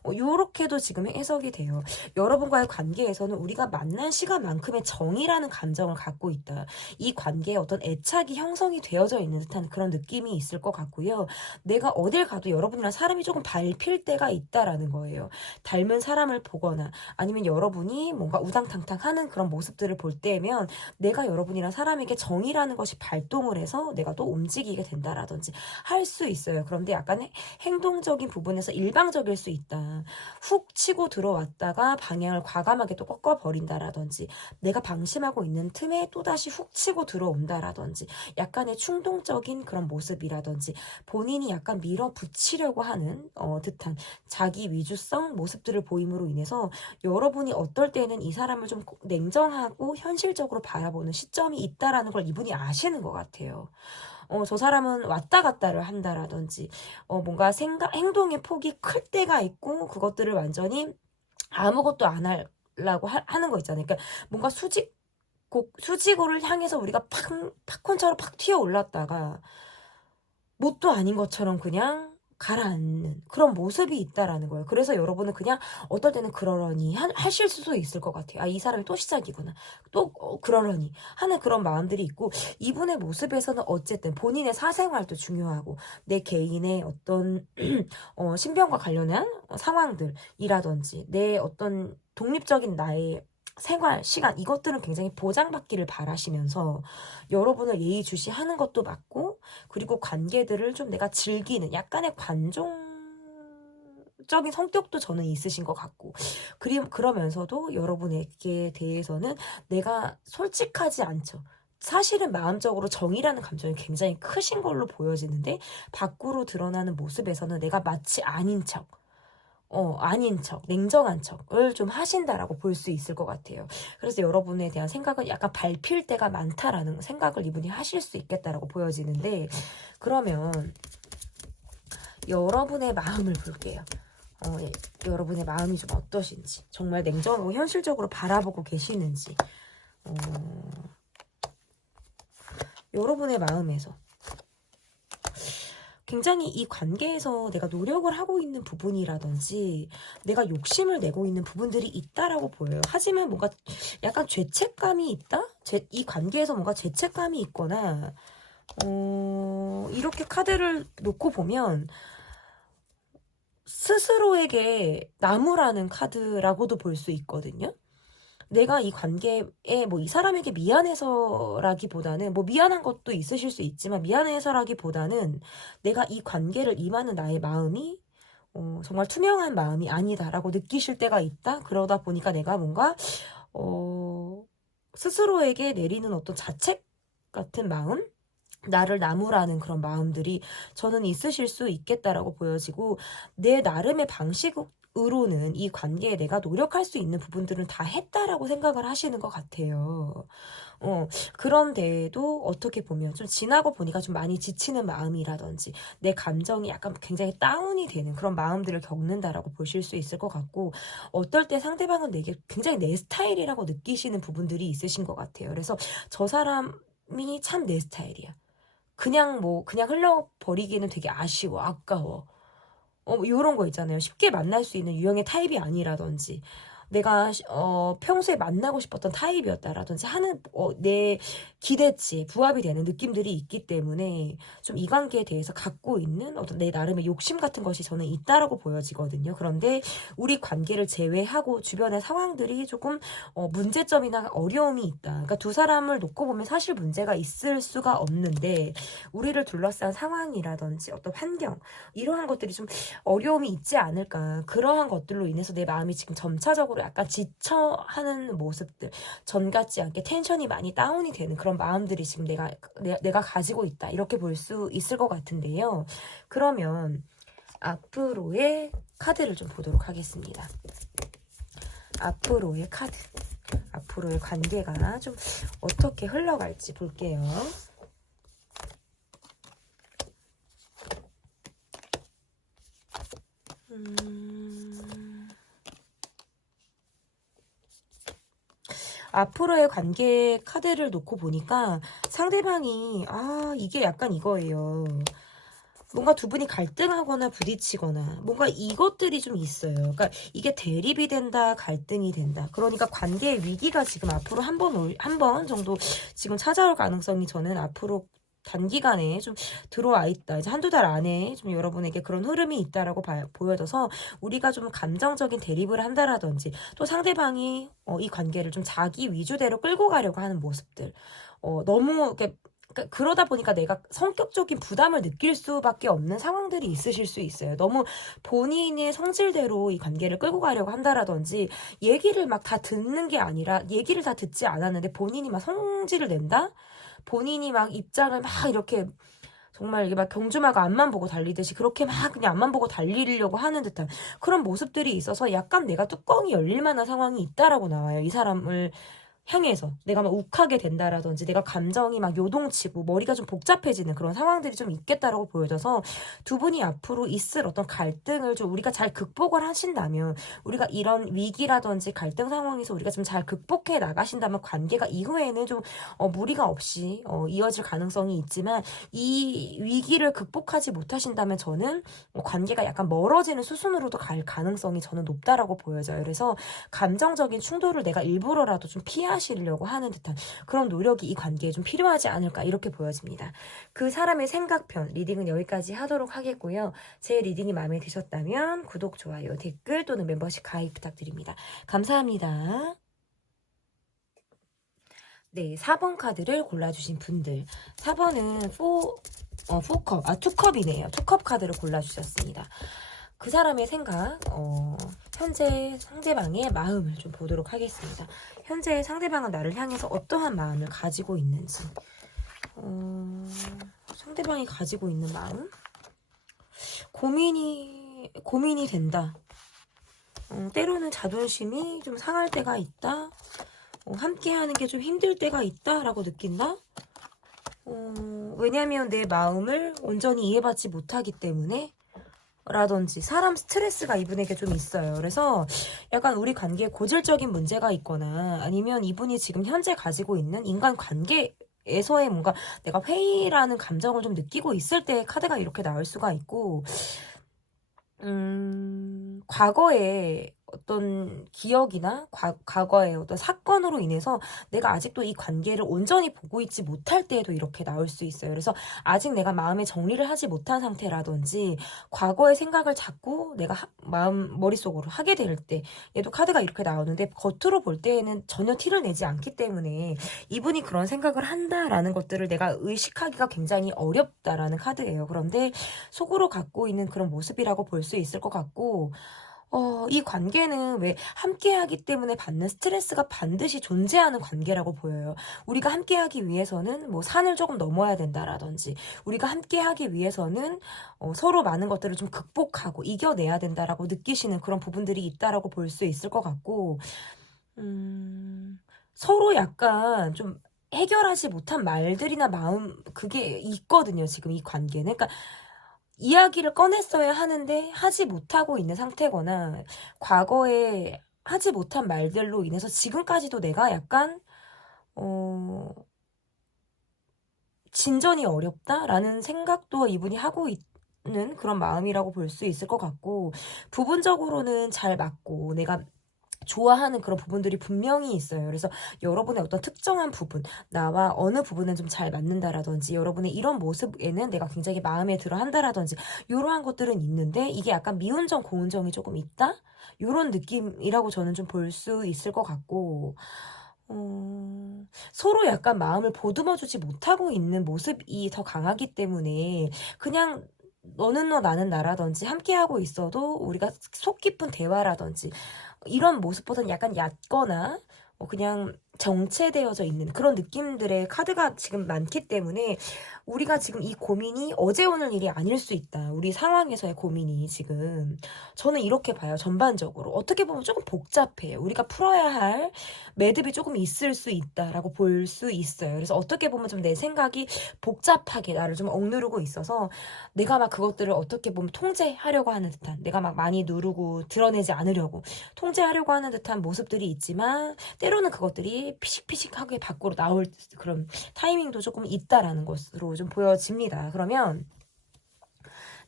요렇게도 지금 해석이 돼요. 여러분과의 관계에서는 우리가 만난 시간만큼의 정이라는 감정을 갖고 있다. 이 관계에 어떤 애착이 형성이 되어져 있는 듯한 그런 느낌이 있을 것 같고요. 내가 어딜 가도 여러분이랑 사람이 조금 밟힐 때가 있다라는 거예요. 닮은 사람을 보거나 아니면 여러분이 뭔가 우당탕탕 하는 그런 모습들을 볼 때면, 내가 여러분이랑 사람에게 정이라는 것이 발동을 해서 내가 또 움직이게 된다라든지 할 수 있어요. 그런데 약간 행동적인 부분에서 일방적일 수 있다. 훅 치고 들어왔다가 방향을 과감하게 또 꺾어버린다라든지, 내가 방심하고 있는 틈에 또다시 훅 치고 들어온다라든지, 약간의 충동적인 그런 모습이라든지, 본인이 약간 밀어붙이려고 하는 듯한 자기 위주성 모습들을 보임으로 인해서 여러분이 어떨 때는 이 사람을 좀 냉정하고 현실적으로 바라보는 시점이 있다라는 걸 이분이 아시는 것 같아요. 저 사람은 왔다 갔다를 한다라든지, 뭔가 행동의 폭이 클 때가 있고, 그것들을 완전히 아무것도 안 하려고 하는 거 있잖아요. 그러니까 뭔가 수직고를 향해서 우리가 팝콘처럼 팍 튀어 올랐다가 뭣도 아닌 것처럼 그냥 가라앉는 그런 모습이 있다라는 거예요. 그래서 여러분은 그냥 어떨 때는 그러려니 하실 수도 있을 것 같아요. 이 사람이 또 시작이구나. 또 그러려니 하는 그런 마음들이 있고, 이분의 모습에서는 어쨌든 본인의 사생활도 중요하고, 내 개인의 어떤 신변과 관련한 상황들이라든지, 내 어떤 독립적인 나의 생활, 시간, 이것들은 굉장히 보장받기를 바라시면서 여러분을 예의주시하는 것도 맞고, 그리고 관계들을 좀 내가 즐기는 약간의 관종적인 성격도 저는 있으신 것 같고, 그러면서도 여러분에게 대해서는 내가 솔직하지 않죠. 사실은 마음적으로 정이라는 감정이 굉장히 크신 걸로 보여지는데 밖으로 드러나는 모습에서는 내가 마치 아닌 척, 냉정한 척을 좀 하신다라고 볼 수 있을 것 같아요. 그래서 여러분에 대한 생각은 약간 밟힐 때가 많다라는 생각을 이분이 하실 수 있겠다라고 보여지는데, 그러면 여러분의 마음을 볼게요. 여러분의 마음이 좀 어떠신지, 정말 냉정하고 현실적으로 바라보고 계시는지, 여러분의 마음에서 굉장히 이 관계에서 내가 노력을 하고 있는 부분이라든지 내가 욕심을 내고 있는 부분들이 있다라고 보여요. 하지만 뭔가 약간 죄책감이 있다? 이 관계에서 뭔가 죄책감이 있거나 이렇게 카드를 놓고 보면 스스로에게 나무라는 카드라고도 볼 수 있거든요. 내가 이 관계에 뭐 이 사람에게 미안해서라기보다는, 뭐 미안한 것도 있으실 수 있지만 미안해서라기보다는 내가 이 관계를 임하는 나의 마음이 정말 투명한 마음이 아니다라고 느끼실 때가 있다. 그러다 보니까 내가 뭔가 스스로에게 내리는 어떤 자책 같은 마음, 나를 나무라는 그런 마음들이 저는 있으실 수 있겠다라고 보여지고, 내 나름의 방식으로는 이 관계에 내가 노력할 수 있는 부분들은 다 했다라고 생각을 하시는 것 같아요. 그런데도 어떻게 보면 좀 지나고 보니까 좀 많이 지치는 마음이라든지 내 감정이 약간 굉장히 다운이 되는 그런 마음들을 겪는다라고 보실 수 있을 것 같고, 어떨 때 상대방은 내게 굉장히 내 스타일이라고 느끼시는 부분들이 있으신 것 같아요. 그래서 저 사람이 참 내 스타일이야. 그냥 흘러버리기는 되게 아쉬워, 아까워. 요런 거 있잖아요. 쉽게 만날 수 있는 유형의 타입이 아니라든지, 내가 평소에 만나고 싶었던 타입이었다라든지 하는 내 기대치에 부합이 되는 느낌들이 있기 때문에 좀 이 관계에 대해서 갖고 있는 어떤 내 나름의 욕심 같은 것이 저는 있다라고 보여지거든요. 그런데 우리 관계를 제외하고 주변의 상황들이 조금 문제점이나 어려움이 있다. 그러니까 두 사람을 놓고 보면 사실 문제가 있을 수가 없는데, 우리를 둘러싼 상황이라든지 어떤 환경, 이러한 것들이 좀 어려움이 있지 않을까. 그러한 것들로 인해서 내 마음이 지금 점차적으로 약간 지쳐하는 모습들, 전 같지 않게 텐션이 많이 다운이 되는 그런 마음들이 지금 내가 가지고 있다, 이렇게 볼 수 있을 것 같은데요. 그러면 앞으로의 카드를 좀 보도록 하겠습니다. 앞으로의 카드, 앞으로의 관계가 좀 어떻게 흘러갈지 볼게요. 앞으로의 관계 카드를 놓고 보니까 상대방이 이게 약간 이거예요. 뭔가 두 분이 갈등하거나 부딪히거나 뭔가 이것들이 좀 있어요. 그러니까 이게 대립이 된다, 갈등이 된다. 그러니까 관계의 위기가 지금 앞으로 한 번 정도 지금 찾아올 가능성이 저는 앞으로 단기간에 좀 들어와 있다. 이제 한두 달 안에 좀 여러분에게 그런 흐름이 있다라고 보여져서, 우리가 좀 감정적인 대립을 한다라든지 또 상대방이 이 관계를 좀 자기 위주대로 끌고 가려고 하는 모습들, 너무 이렇게, 그러다 보니까 내가 성격적인 부담을 느낄 수밖에 없는 상황들이 있으실 수 있어요. 너무 본인의 성질대로 이 관계를 끌고 가려고 한다라든지, 얘기를 막 다 듣는 게 아니라 얘기를 다 듣지 않았는데 본인이 막 성질을 낸다? 본인이 막 입장을 막 이렇게 정말 이게 막 경주마가 앞만 보고 달리듯이 그렇게 막 그냥 앞만 보고 달리려고 하는 듯한 그런 모습들이 있어서 약간 내가 뚜껑이 열릴 만한 상황이 있다라고 나와요. 이 사람을 향해서 내가 막 욱하게 된다라든지 내가 감정이 막 요동치고 머리가 좀 복잡해지는 그런 상황들이 좀 있겠다라고 보여져서, 두 분이 앞으로 있을 어떤 갈등을 좀 우리가 잘 극복을 하신다면, 우리가 이런 위기라든지 갈등 상황에서 우리가 좀 잘 극복해 나가신다면 관계가 이후에는 좀 무리가 없이 이어질 가능성이 있지만, 이 위기를 극복하지 못하신다면 저는 관계가 약간 멀어지는 수순으로도 갈 가능성이 저는 높다라고 보여져요. 그래서 감정적인 충돌을 내가 일부러라도 좀 피하시려고 하는 듯한 그런 노력이 이 관계에 좀 필요하지 않을까, 이렇게 보여집니다. 그 사람의 생각편 리딩은 여기까지 하도록 하겠고요. 제 리딩이 마음에 드셨다면 구독, 좋아요, 댓글 또는 멤버십 가입 부탁드립니다. 감사합니다. 네, 4번 카드를 골라주신 분들, 4번은 2컵이네요. 2컵 카드를 골라주셨습니다. 그 사람의 생각, 현재 상대방의 마음을 좀 보도록 하겠습니다. 현재 상대방은 나를 향해서 어떠한 마음을 가지고 있는지. 상대방이 가지고 있는 마음? 고민이 된다. 때로는 자존심이 좀 상할 때가 있다. 함께하는 게 좀 힘들 때가 있다라고 느낀다. 왜냐하면 내 마음을 온전히 이해받지 못하기 때문에 라든지 사람 스트레스가 이분에게 좀 있어요. 그래서 약간 우리 관계에 고질적인 문제가 있거나 아니면 이분이 지금 현재 가지고 있는 인간 관계에서의 뭔가 내가 회의라는 감정을 좀 느끼고 있을 때 카드가 이렇게 나올 수가 있고 과거에 어떤 기억이나 과거의 어떤 사건으로 인해서 내가 아직도 이 관계를 온전히 보고 있지 못할 때에도 이렇게 나올 수 있어요. 그래서 아직 내가 마음의 정리를 하지 못한 상태라든지 과거의 생각을 자꾸 내가 머릿속으로 하게 될 때 얘도 카드가 이렇게 나오는데 겉으로 볼 때에는 전혀 티를 내지 않기 때문에 이분이 그런 생각을 한다라는 것들을 내가 의식하기가 굉장히 어렵다라는 카드예요. 그런데 속으로 갖고 있는 그런 모습이라고 볼 수 있을 것 같고 이 관계는 왜 함께하기 때문에 받는 스트레스가 반드시 존재하는 관계라고 보여요. 우리가 함께하기 위해서는 뭐 산을 조금 넘어야 된다라든지 우리가 함께하기 위해서는 서로 많은 것들을 좀 극복하고 이겨내야 된다라고 느끼시는 그런 부분들이 있다라고 볼 수 있을 것 같고 서로 약간 좀 해결하지 못한 말들이나 마음 그게 있거든요. 지금 이 관계는. 그러니까 이야기를 꺼냈어야 하는데 하지 못하고 있는 상태거나 과거에 하지 못한 말들로 인해서 지금까지도 내가 약간 진전이 어렵다라는 생각도 이분이 하고 있는 그런 마음이라고 볼 수 있을 것 같고 부분적으로는 잘 맞고 내가 좋아하는 그런 부분들이 분명히 있어요. 그래서 여러분의 어떤 특정한 부분, 나와 어느 부분은 좀 잘 맞는다라든지 여러분의 이런 모습에는 내가 굉장히 마음에 들어 한다라든지 이러한 것들은 있는데 이게 약간 미운정, 고운정이 조금 있다? 이런 느낌이라고 저는 좀 볼 수 있을 것 같고 서로 약간 마음을 보듬어주지 못하고 있는 모습이 더 강하기 때문에 그냥 너는 너 나는 나라든지 함께하고 있어도 우리가 속 깊은 대화라든지 이런 모습보다는 약간 얕거나 그냥 정체되어져 있는 그런 느낌들의 카드가 지금 많기 때문에 우리가 지금 이 고민이 어제 오늘 일이 아닐 수 있다. 우리 상황에서의 고민이 지금 저는 이렇게 봐요. 전반적으로 어떻게 보면 조금 복잡해요. 우리가 풀어야 할 매듭이 조금 있을 수 있다라고 볼 수 있어요. 그래서 어떻게 보면 좀 내 생각이 복잡하게 나를 좀 억누르고 있어서 내가 막 그것들을 어떻게 보면 통제하려고 하는 듯한 내가 막 많이 누르고 드러내지 않으려고 통제하려고 하는 듯한 모습들이 있지만 때로는 그것들이 피식피식하게 밖으로 나올 그런 타이밍도 조금 있다라는 것으로 좀 보여집니다. 그러면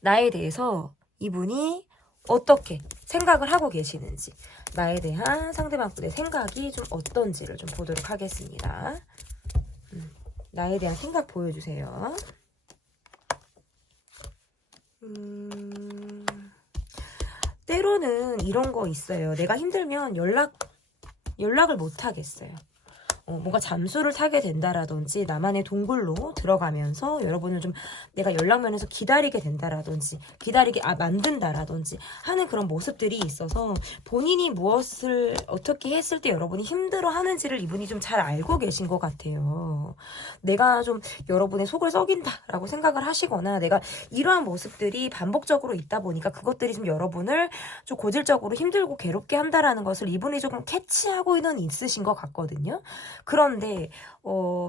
나에 대해서 이분이 어떻게 생각을 하고 계시는지 나에 대한 상대방 분의 생각이 좀 어떤지를 좀 보도록 하겠습니다. 나에 대한 생각 보여주세요. 때로는 이런 거 있어요. 내가 힘들면 연락을 못 하겠어요. 뭔가 잠수를 타게 된다라든지 나만의 동굴로 들어가면서 여러분을 좀 내가 연락면에서 기다리게 된다라든지 만든다라든지 하는 그런 모습들이 있어서 본인이 무엇을 어떻게 했을 때 여러분이 힘들어 하는지를 이분이 좀 잘 알고 계신 것 같아요. 내가 좀 여러분의 속을 썩인다라고 생각을 하시거나 내가 이러한 모습들이 반복적으로 있다 보니까 그것들이 좀 여러분을 좀 고질적으로 힘들고 괴롭게 한다라는 것을 이분이 조금 캐치하고는 있으신 것 같거든요. 그런데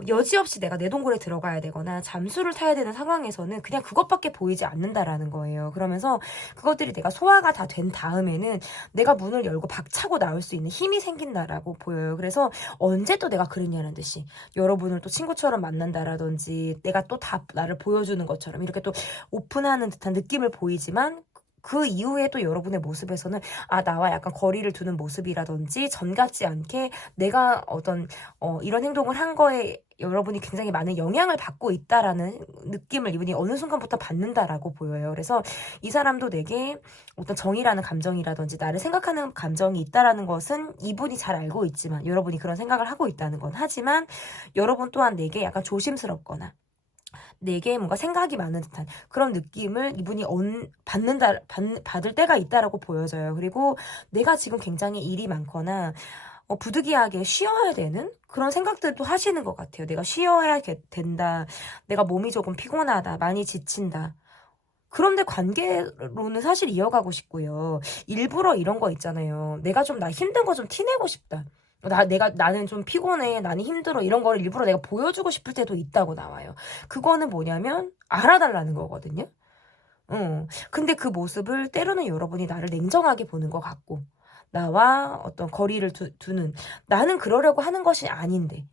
여지없이 내가 내 동굴에 들어가야 되거나 잠수를 타야 되는 상황에서는 그냥 그것밖에 보이지 않는다라는 거예요. 그러면서 그것들이 내가 소화가 다 된 다음에는 내가 문을 열고 박차고 나올 수 있는 힘이 생긴다라고 보여요. 그래서 언제 또 내가 그랬냐는 듯이 여러분을 또 친구처럼 만난다라든지 내가 또 다 나를 보여주는 것처럼 이렇게 또 오픈하는 듯한 느낌을 보이지만 그 이후에 또 여러분의 모습에서는 나와 약간 거리를 두는 모습이라든지 전 같지 않게 내가 어떤 이런 행동을 한 거에 여러분이 굉장히 많은 영향을 받고 있다라는 느낌을 이분이 어느 순간부터 받는다라고 보여요. 그래서 이 사람도 내게 어떤 정이라는 감정이라든지 나를 생각하는 감정이 있다라는 것은 이분이 잘 알고 있지만 여러분이 그런 생각을 하고 있다는 건 하지만 여러분 또한 내게 약간 조심스럽거나 내게 뭔가 생각이 많은 듯한 그런 느낌을 이분이 받을 때가 있다라고 보여져요. 그리고 내가 지금 굉장히 일이 많거나 부득이하게 쉬어야 되는 그런 생각들도 하시는 것 같아요. 내가 쉬어야 된다. 내가 몸이 조금 피곤하다. 많이 지친다. 그런데 관계로는 사실 이어가고 싶고요. 일부러 이런 거 있잖아요. 내가 좀 나 힘든 거 좀 티내고 싶다. 나는 좀 피곤해. 나는 힘들어. 이런 거를 일부러 내가 보여주고 싶을 때도 있다고 나와요. 그거는 뭐냐면 알아달라는 거거든요. 근데 그 모습을 때로는 여러분이 나를 냉정하게 보는 것 같고, 나와 어떤 거리를 두는, 나는 그러려고 하는 것이 아닌데,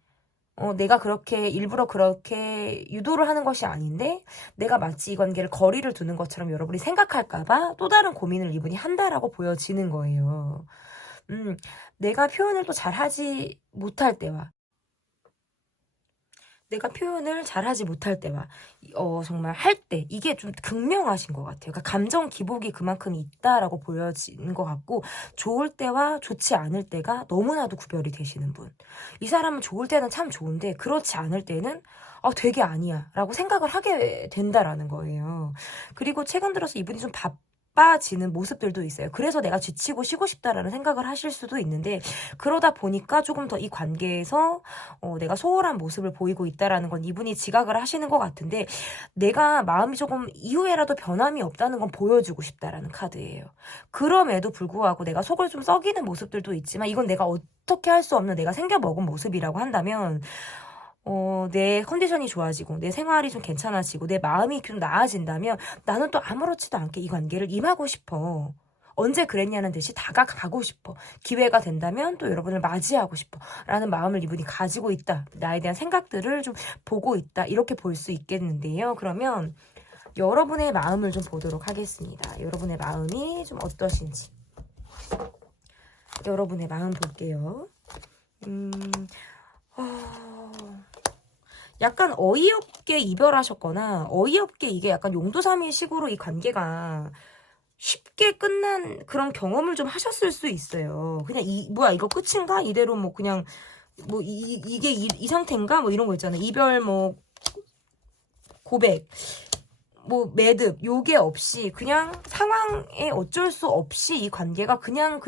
내가 그렇게 일부러 그렇게 유도를 하는 것이 아닌데 내가 마치 이 관계를 거리를 두는 것처럼 여러분이 생각할까봐 또 다른 고민을 이분이 한다라고 보여지는 거예요. 내가 표현을 또 잘하지 못할 때와 내가 표현을 잘하지 못할 때와 정말 할 때 이게 좀 극명하신 것 같아요. 그러니까 감정 기복이 그만큼 있다라고 보여지는 것 같고 좋을 때와 좋지 않을 때가 너무나도 구별이 되시는 분. 이 사람은 좋을 때는 참 좋은데 그렇지 않을 때는 되게 아니야 라고 생각을 하게 된다라는 거예요. 그리고 최근 들어서 이분이 좀 바빠지는 모습들도 있어요. 그래서 내가 지치고 쉬고 싶다라는 생각을 하실 수도 있는데 그러다 보니까 조금 더 이 관계에서 내가 소홀한 모습을 보이고 있다라는 건 이분이 지각을 하시는 것 같은데 내가 마음이 조금 이후에라도 변함이 없다는 건 보여주고 싶다라는 카드예요. 그럼에도 불구하고 내가 속을 좀 썩이는 모습들도 있지만 이건 내가 어떻게 할 수 없는 내가 생겨먹은 모습이라고 한다면 내 컨디션이 좋아지고 내 생활이 좀 괜찮아지고 내 마음이 좀 나아진다면 나는 또 아무렇지도 않게 이 관계를 임하고 싶어. 언제 그랬냐는 듯이 다가가고 싶어. 기회가 된다면 또 여러분을 맞이하고 싶어. 라는 마음을 이분이 가지고 있다. 나에 대한 생각들을 좀 보고 있다. 이렇게 볼 수 있겠는데요. 그러면 여러분의 마음을 좀 보도록 하겠습니다. 여러분의 마음이 좀 어떠신지. 여러분의 마음 볼게요. 약간 어이없게 이별하셨거나 어이없게 이게 약간 용두사미식으로 이 관계가 쉽게 끝난 그런 경험을 좀 하셨을 수 있어요. 그냥 뭐야 이거 끝인가? 이대로 뭐 그냥 뭐 이게 이 상태인가? 뭐 이런 거 있잖아요. 이별 뭐 고백 뭐 매듭 요게 없이 그냥 상황에 어쩔 수 없이 이 관계가 그냥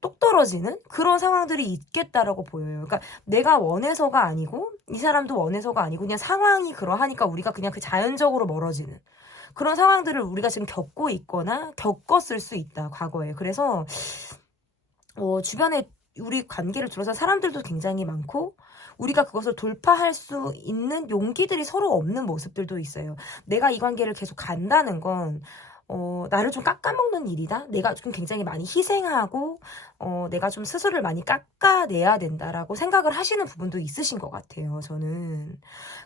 똑 떨어지는 그런 상황들이 있겠다라고 보여요. 그러니까 내가 원해서가 아니고 이 사람도 원해서가 아니고 그냥 상황이 그러하니까 우리가 그냥 그 자연적으로 멀어지는 그런 상황들을 우리가 지금 겪고 있거나 겪었을 수 있다, 과거에. 그래서 주변에 우리 관계를 둘러싼 사람들도 굉장히 많고 우리가 그것을 돌파할 수 있는 용기들이 서로 없는 모습들도 있어요. 내가 이 관계를 계속 간다는 건 나를 좀 깎아먹는 일이다. 내가 좀 굉장히 많이 희생하고 내가 좀 스스로를 많이 깎아내야 된다라고 생각을 하시는 부분도 있으신 것 같아요. 저는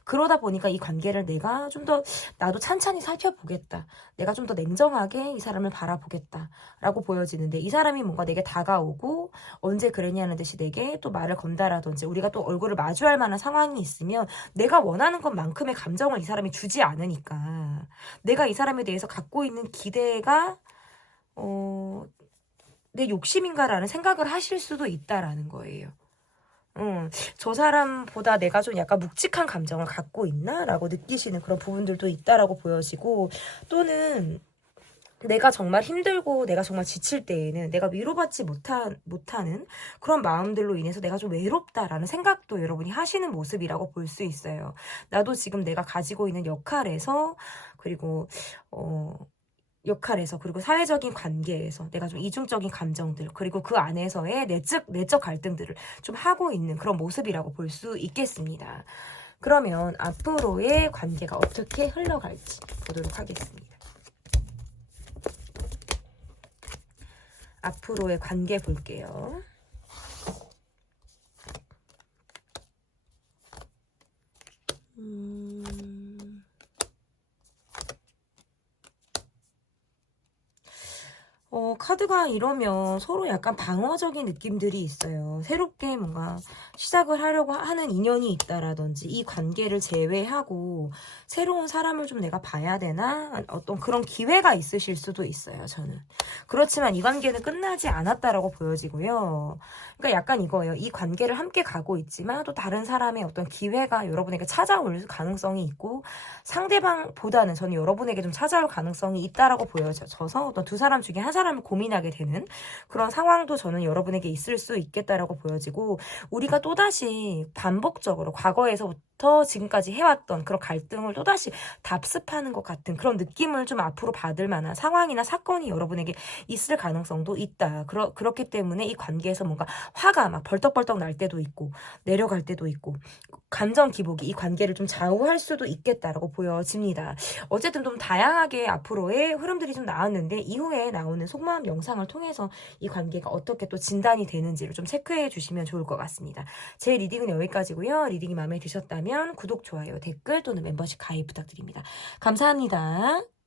그러다 보니까 이 관계를 내가 좀 더 나도 찬찬히 살펴보겠다. 내가 좀 더 냉정하게 이 사람을 바라보겠다라고 보여지는데 이 사람이 뭔가 내게 다가오고 언제 그랬냐는 듯이 내게 또 말을 건다라든지 우리가 또 얼굴을 마주할 만한 상황이 있으면 내가 원하는 것만큼의 감정을 이 사람이 주지 않으니까 내가 이 사람에 대해서 갖고 있는 기대가 내 욕심인가라는 생각을 하실 수도 있다라는 거예요. 저 사람보다 내가 좀 약간 묵직한 감정을 갖고 있나? 라고 느끼시는 그런 부분들도 있다라고 보여지고 또는 내가 정말 힘들고 내가 정말 지칠 때에는 내가 위로받지 못하는 그런 마음들로 인해서 내가 좀 외롭다라는 생각도 여러분이 하시는 모습이라고 볼 수 있어요. 나도 지금 내가 가지고 있는 역할에서 그리고 그리고 사회적인 관계에서 내가 좀 이중적인 감정들 그리고 그 안에서의 내적 갈등들을 좀 하고 있는 그런 모습이라고 볼 수 있겠습니다. 그러면 앞으로의 관계가 어떻게 흘러갈지 보도록 하겠습니다. 앞으로의 관계 볼게요. 카드가 이러면 서로 약간 방어적인 느낌들이 있어요. 새롭게 뭔가 시작을 하려고 하는 인연이 있다라든지 이 관계를 제외하고 새로운 사람을 좀 내가 봐야 되나? 어떤 그런 기회가 있으실 수도 있어요, 저는. 그렇지만 이 관계는 끝나지 않았다라고 보여지고요. 그러니까 약간 이거예요. 이 관계를 함께 가고 있지만 또 다른 사람의 어떤 기회가 여러분에게 찾아올 가능성이 있고 상대방보다는 저는 여러분에게 좀 찾아올 가능성이 있다라고 보여져서 어떤 두 사람 중에 한 사람을 고민하게 되는 그런 상황도 저는 여러분에게 있을 수 있겠다라고 보여지고 우리가 또다시 반복적으로 과거에서부터 지금까지 해왔던 그런 갈등을 또다시 답습하는 것 같은 그런 느낌을 좀 앞으로 받을 만한 상황이나 사건이 여러분에게 있을 가능성도 있다. 그렇기 때문에 이 관계에서 뭔가 화가 막 벌떡벌떡 날 때도 있고 내려갈 때도 있고 감정 기복이 이 관계를 좀 좌우할 수도 있겠다라고 보여집니다. 어쨌든 좀 다양하게 앞으로의 흐름들이 좀 나왔는데 이후에 나오는 속마음 영상을 통해서 이 관계가 어떻게 또 진단이 되는지를 좀 체크해 주시면 좋을 것 같습니다. 제 리딩은 여기까지고요. 리딩이 마음에 드셨다면 구독, 좋아요, 댓글 또는 멤버십 가입 부탁드립니다. 감사합니다.